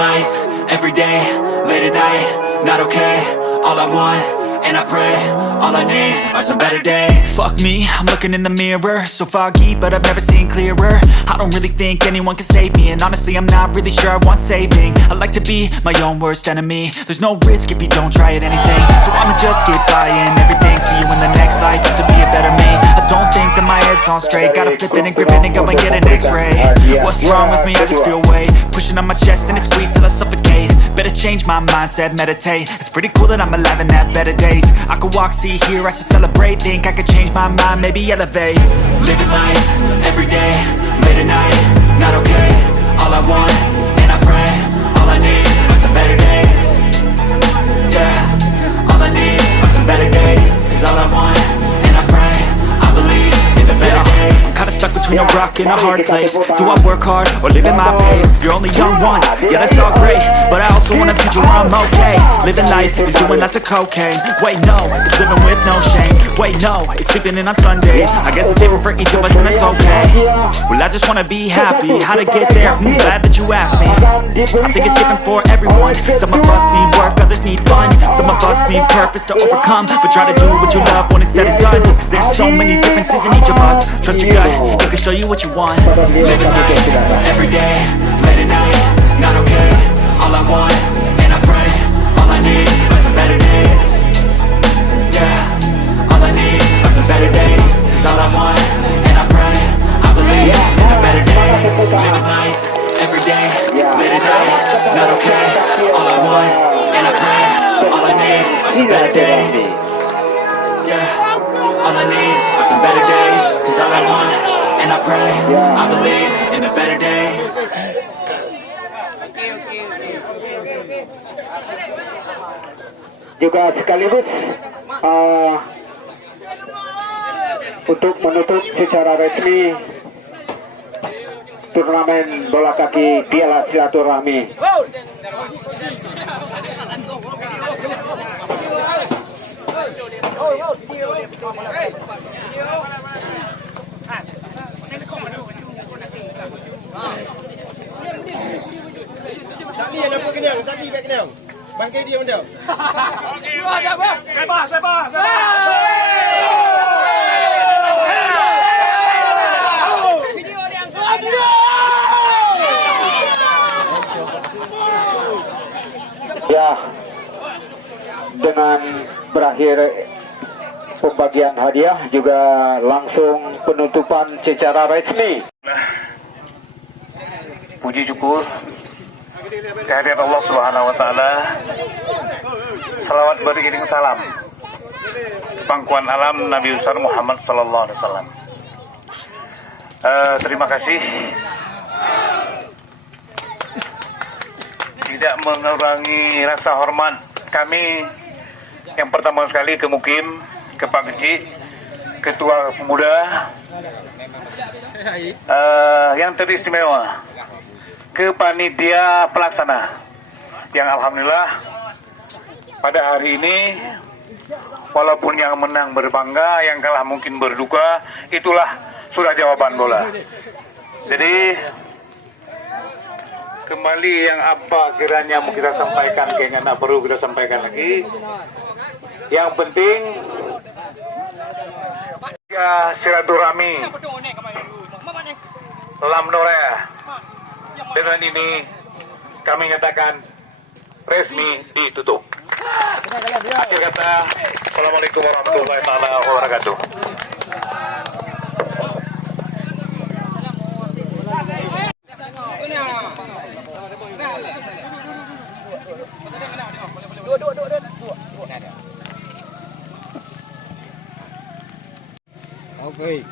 life, every day, late at night, not okay. All I want, and I pray, all I need are some better days. Fuck me, I'm looking in the mirror, so foggy, but I've never seen clearer. I don't really think anyone can save me, and honestly I'm not really sure I want saving. I like to be my own worst enemy. There's no risk if you don't try at anything, so I'ma just get buying everything. See you in the next life, have to be a better me. I don't think that my head's on straight, gotta flip it and grip it and go and get an x-ray. What's wrong with me? I just feel weight pushing on my chest and it squeezes till I suffocate. Better change my mindset, meditate. It's pretty cool that I'm alive and have better days. I could walk, see, hear, I should celebrate. Think I could change my mind, maybe elevate. Living life, every day, late at night, not okay. All I want, and I pray, all I need are some better days. Yeah, all I need are some better days. Cause all I want, and I pray, I believe in the better days. I'm kinda stuck between a rock and a hard place. Do I work hard, or live at my pace? You're only young once, yeah that's all great, but I also want a future where I'm okay. Living life is doing lots of cocaine. Wait no, it's living with no shame. Wait no, it's sleeping in on Sundays. I guess it's different for each of us and it's okay. Well I just wanna be happy, how to get there? Glad that you asked me. I think it's different for everyone. Some of us need work, others need fun. Some of us need purpose to overcome. But try to do what you love when it's said and done. Cause there's so many differences in each of us. Trust your gut, it can show you what you want. Living life, every day, late at night, not okay. All I want, and I pray, all I need are some better days. Yeah, all I need are some better days. Cause all I want, and I pray, I believe in a better day. Living life, every day, late at night, not okay. All I want, and I pray, all I need are some better days. Yeah, all I need are some better days. Cause all I want, and I pray, I believe in the better days. Juga sekaligus untuk menutup secara resmi turnamen bola kaki Piala Silaturahmi. Bangkai dia benda. Ya, dengan berakhir pembagian hadiah juga langsung penutupan secara resmi. Puji syukur kehadirat Allah Subhanahu wa taala. Salawat beriring salam pangkuan alam Nabi besar Muhammad sallallahu alaihi wasallam. Terima kasih tidak mengurangi rasa hormat kami yang pertama sekali ke Mukim, ke Pak Kecik, Ketua Pemuda, yang teristimewa ke panitia pelaksana yang alhamdulillah pada hari ini walaupun yang menang berbangga, yang kalah mungkin berduka, itulah sudah jawaban bola. Jadi kembali yang apa kiranya mau kita sampaikan, kayaknya tidak perlu kita sampaikan lagi. Yang penting ya silaturahmi Lamno ya. Dengan ini kami nyatakan resmi ditutup. Akhir kata, Assalamualaikum warahmatullahi wabarakatuh. Oke.